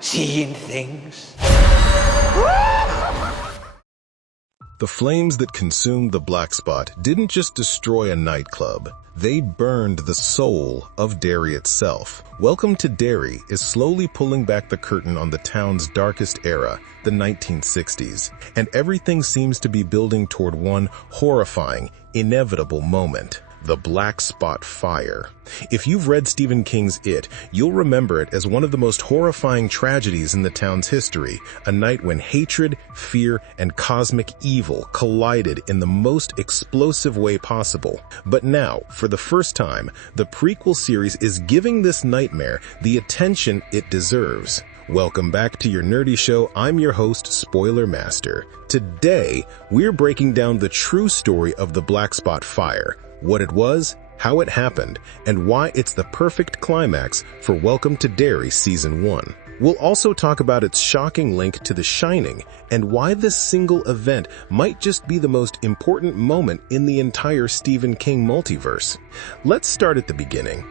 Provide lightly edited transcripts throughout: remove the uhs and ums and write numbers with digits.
seeing things. The flames that consumed the Black Spot didn't just destroy a nightclub, they burned the soul of Derry itself. Welcome to Derry is slowly pulling back the curtain on the town's darkest era, the 1960s, and everything seems to be building toward one horrifying, inevitable moment. The Black Spot Fire. If you've read Stephen King's It, you'll remember it as one of the most horrifying tragedies in the town's history, a night when hatred, fear, and cosmic evil collided in the most explosive way possible. But now, for the first time, the prequel series is giving this nightmare the attention it deserves. Welcome back to your nerdy show. I'm your host, Spoiler Master. Today, we're breaking down the true story of the Black Spot Fire, what it was, how it happened, and why it's the perfect climax for Welcome to Derry Season 1. We'll also talk about its shocking link to The Shining and why this single event might just be the most important moment in the entire Stephen King multiverse. Let's start at the beginning.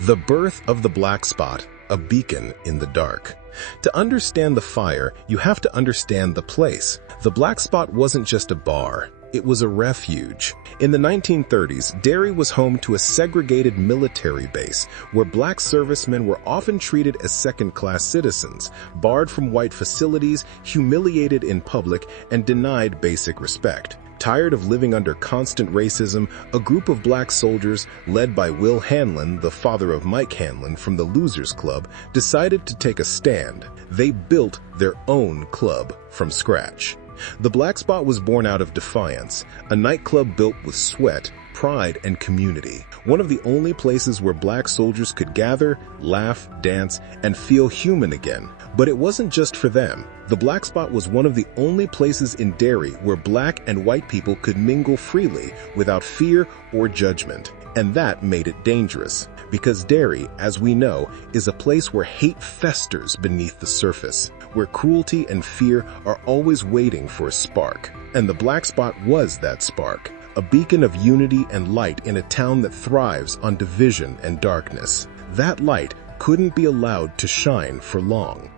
The birth of the Black Spot, a beacon in the dark. To understand the fire, you have to understand the place. The Black Spot wasn't just a bar. It was a refuge. In the 1930s, Derry was home to a segregated military base where black servicemen were often treated as second-class citizens, barred from white facilities, humiliated in public, and denied basic respect. Tired of living under constant racism, a group of black soldiers, led by Will Hanlon, the father of Mike Hanlon from the Losers Club, decided to take a stand. They built their own club from scratch. The Black Spot was born out of defiance, a nightclub built with sweat, pride, and community. One of the only places where black soldiers could gather, laugh, dance, and feel human again. But it wasn't just for them. The Black Spot was one of the only places in Derry where black and white people could mingle freely without fear or judgment. And that made it dangerous. Because Derry, as we know, is a place where hate festers beneath the surface, where cruelty and fear are always waiting for a spark. And the Black Spot was that spark, a beacon of unity and light in a town that thrives on division and darkness. That light couldn't be allowed to shine for long.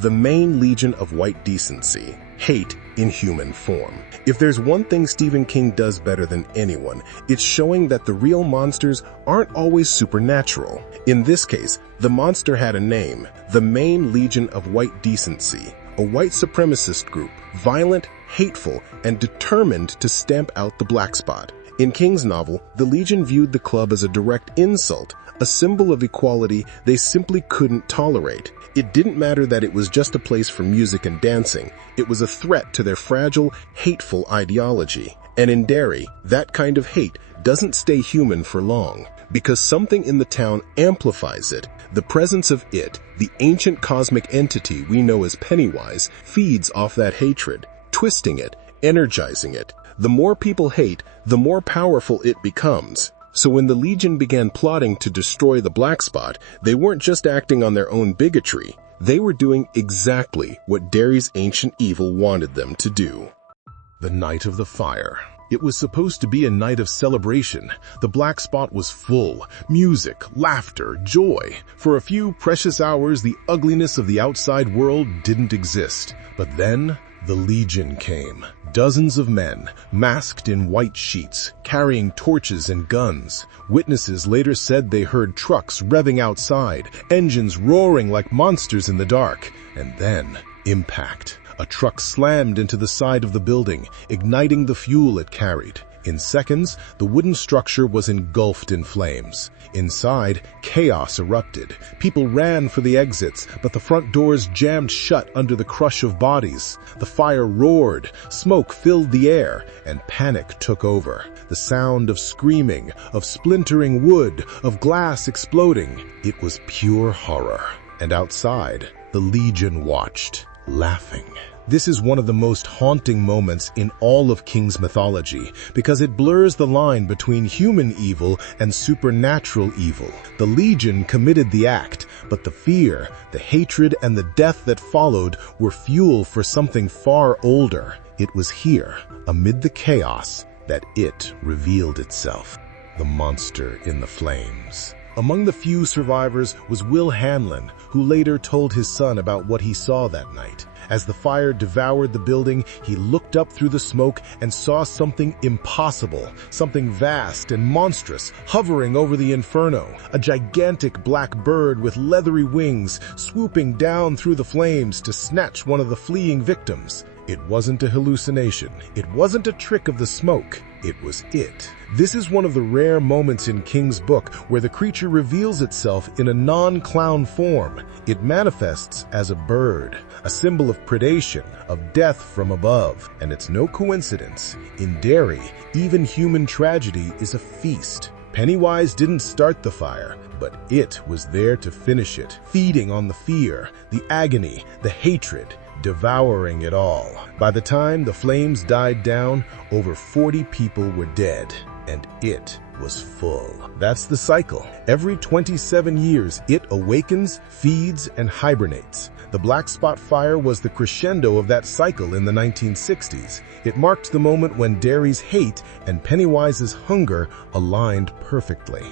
The main legion of white decency, hate in human form. If there's one thing Stephen King does better than anyone, it's showing that the real monsters aren't always supernatural. In this case, the monster had a name, the main legion of white decency, a white supremacist group, violent, hateful, and determined to stamp out the Black Spot. In King's novel, the Legion viewed the club as a direct insult, a symbol of equality they simply couldn't tolerate. It didn't matter that it was just a place for music and dancing. It was a threat to their fragile, hateful ideology. And in Derry, that kind of hate doesn't stay human for long, because something in the town amplifies it. The presence of it, the ancient cosmic entity we know as Pennywise, feeds off that hatred, twisting it, energizing it. The more people hate, the more powerful it becomes. So when the Legion began plotting to destroy the Black Spot, they weren't just acting on their own bigotry. They were doing exactly what Derry's ancient evil wanted them to do. The night of the fire. It was supposed to be a night of celebration. The Black Spot was full. Music, laughter, joy. For a few precious hours, the ugliness of the outside world didn't exist. But then, the Legion came. Dozens of men, masked in white sheets, carrying torches and guns. Witnesses later said they heard trucks revving outside, engines roaring like monsters in the dark. And then, impact. A truck slammed into the side of the building, igniting the fuel it carried. In seconds, the wooden structure was engulfed in flames. Inside, chaos erupted. People ran for the exits, but the front doors jammed shut under the crush of bodies. The fire roared, smoke filled the air, and panic took over. The sound of screaming, of splintering wood, of glass exploding. It was pure horror. And outside, the Legion watched, laughing. This is one of the most haunting moments in all of King's mythology because it blurs the line between human evil and supernatural evil. The Legion committed the act, but the fear, the hatred, and the death that followed were fuel for something far older. It was here, amid the chaos, that it revealed itself. The monster in the flames. Among the few survivors was Will Hanlon, who later told his son about what he saw that night. As the fire devoured the building, he looked up through the smoke and saw something impossible, something vast and monstrous, hovering over the inferno. A gigantic black bird with leathery wings, swooping down through the flames to snatch one of the fleeing victims. It wasn't a hallucination. It wasn't a trick of the smoke. It was it. This is one of the rare moments in King's book where the creature reveals itself in a non-clown form. It manifests as a bird, a symbol of predation, of death from above. And it's no coincidence. In Derry, even human tragedy is a feast. Pennywise didn't start the fire, but it was there to finish it, feeding on the fear, the agony, the hatred, devouring it all. By the time the flames died down, over 40 people were dead, and it was full. That's the cycle. Every 27 years, it awakens, feeds, and hibernates. The Black Spot Fire was the crescendo of that cycle in the 1960s. It marked the moment when Derry's hate and Pennywise's hunger aligned perfectly.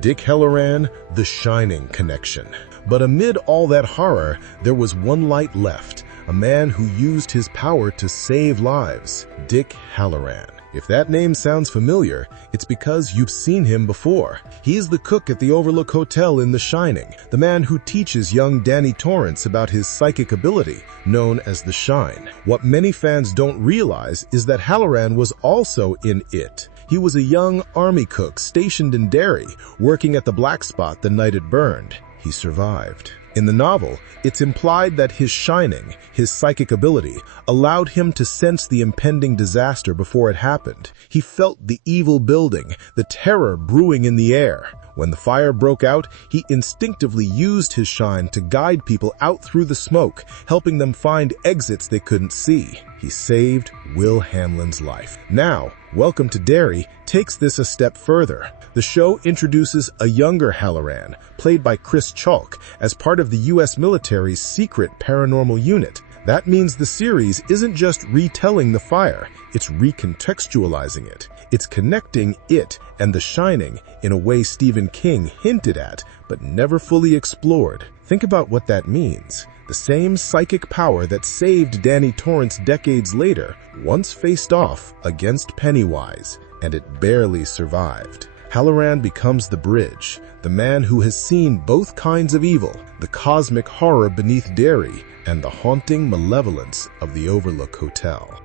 Dick Halloran, The Shining connection. But amid all that horror, there was one light left. A man who used his power to save lives, Dick Halloran. If that name sounds familiar, it's because you've seen him before. He is the cook at the Overlook Hotel in The Shining, the man who teaches young Danny Torrance about his psychic ability, known as the Shine. What many fans don't realize is that Halloran was also in it. He was a young army cook stationed in Derry, working at the Black Spot the night it burned. He survived. In the novel, it's implied that his shining, his psychic ability, allowed him to sense the impending disaster before it happened. He felt the evil building, the terror brewing in the air. When the fire broke out, he instinctively used his shine to guide people out through the smoke, helping them find exits they couldn't see. He saved Will Hanlon's life. Now, Welcome to Derry takes this a step further. The show introduces a younger Halloran, played by Chris Chalk, as part of the U.S. military's secret paranormal unit. That means the series isn't just retelling the fire, it's recontextualizing it. It's connecting it and The Shining in a way Stephen King hinted at, but never fully explored. Think about what that means. The same psychic power that saved Danny Torrance decades later once faced off against Pennywise, and it barely survived. Halloran becomes the bridge, the man who has seen both kinds of evil, the cosmic horror beneath Derry and the haunting malevolence of the Overlook Hotel.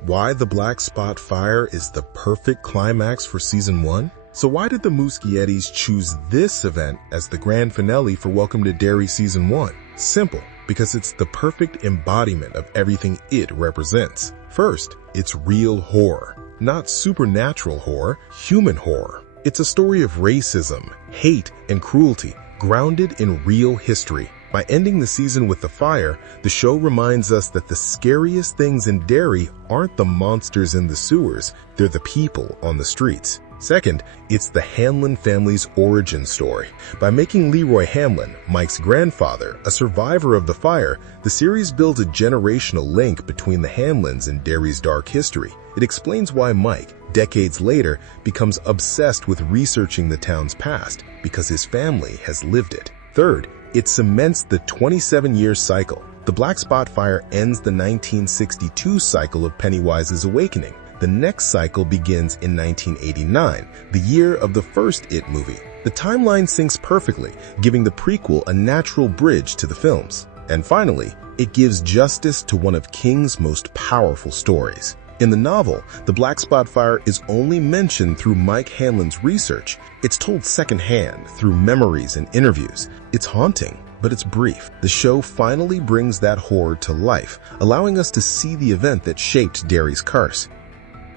Why the Black Spot Fire is the perfect climax for Season 1? So why did the Muschietis choose this event as the grand finale for Welcome to Derry Season 1? Simple, because it's the perfect embodiment of everything it represents. First, it's real horror. Not supernatural horror, human horror. It's a story of racism, hate, and cruelty, grounded in real history. By ending the season with the fire, the show reminds us that the scariest things in Derry aren't the monsters in the sewers, they're the people on the streets. Second, it's the Hanlon family's origin story. By making Leroy Hamlin, Mike's grandfather, a survivor of the fire, the series builds a generational link between the Hamlins and Derry's dark history. It explains why Mike, decades later, becomes obsessed with researching the town's past, because his family has lived it. Third, it cements the 27-year cycle. The Black Spot Fire ends the 1962 cycle of Pennywise's awakening. The next cycle begins in 1989, the year of the first It movie. The timeline syncs perfectly, giving the prequel a natural bridge to the films. And finally, it gives justice to one of King's most powerful stories. In the novel, the Black Spot Fire is only mentioned through Mike Hanlon's research. It's told secondhand through memories and interviews. It's haunting, but it's brief. The show finally brings that horror to life, allowing us to see the event that shaped Derry's curse.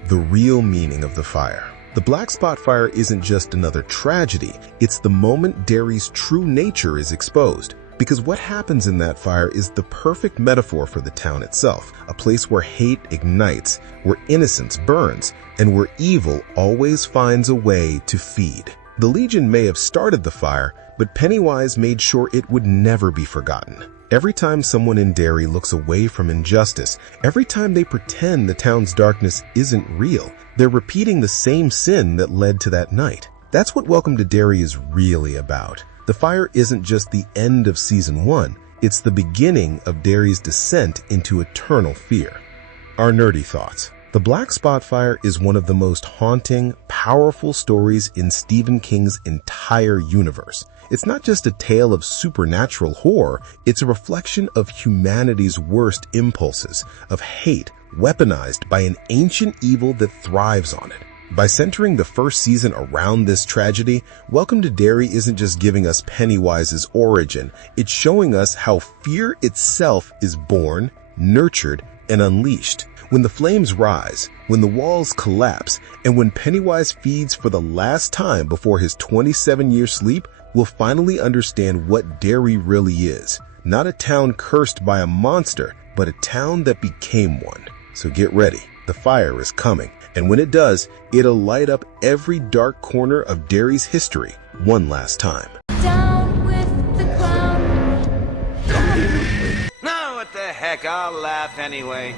The real meaning of the fire. The Black Spot Fire isn't just another tragedy, it's the moment Derry's true nature is exposed. Because what happens in that fire is the perfect metaphor for the town itself, a place where hate ignites, where innocence burns, and where evil always finds a way to feed. The Legion may have started the fire, but Pennywise made sure it would never be forgotten. Every time someone in Derry looks away from injustice, every time they pretend the town's darkness isn't real, they're repeating the same sin that led to that night. That's what Welcome to Derry is really about. The fire isn't just the end of Season 1, it's the beginning of Derry's descent into eternal fear. Our nerdy thoughts. The Black Spot Fire is one of the most haunting, powerful stories in Stephen King's entire universe. It's not just a tale of supernatural horror, it's a reflection of humanity's worst impulses, of hate weaponized by an ancient evil that thrives on it. By centering the first season around this tragedy, Welcome to Derry isn't just giving us Pennywise's origin, it's showing us how fear itself is born, nurtured, and unleashed. When the flames rise, when the walls collapse, and when Pennywise feeds for the last time before his 27-year sleep, we'll finally understand what Derry really is. Not a town cursed by a monster, but a town that became one. So get ready, the fire is coming. And when it does, it'll light up every dark corner of Derry's history one last time. Down with the clown. No, what the heck, I'll laugh anyway.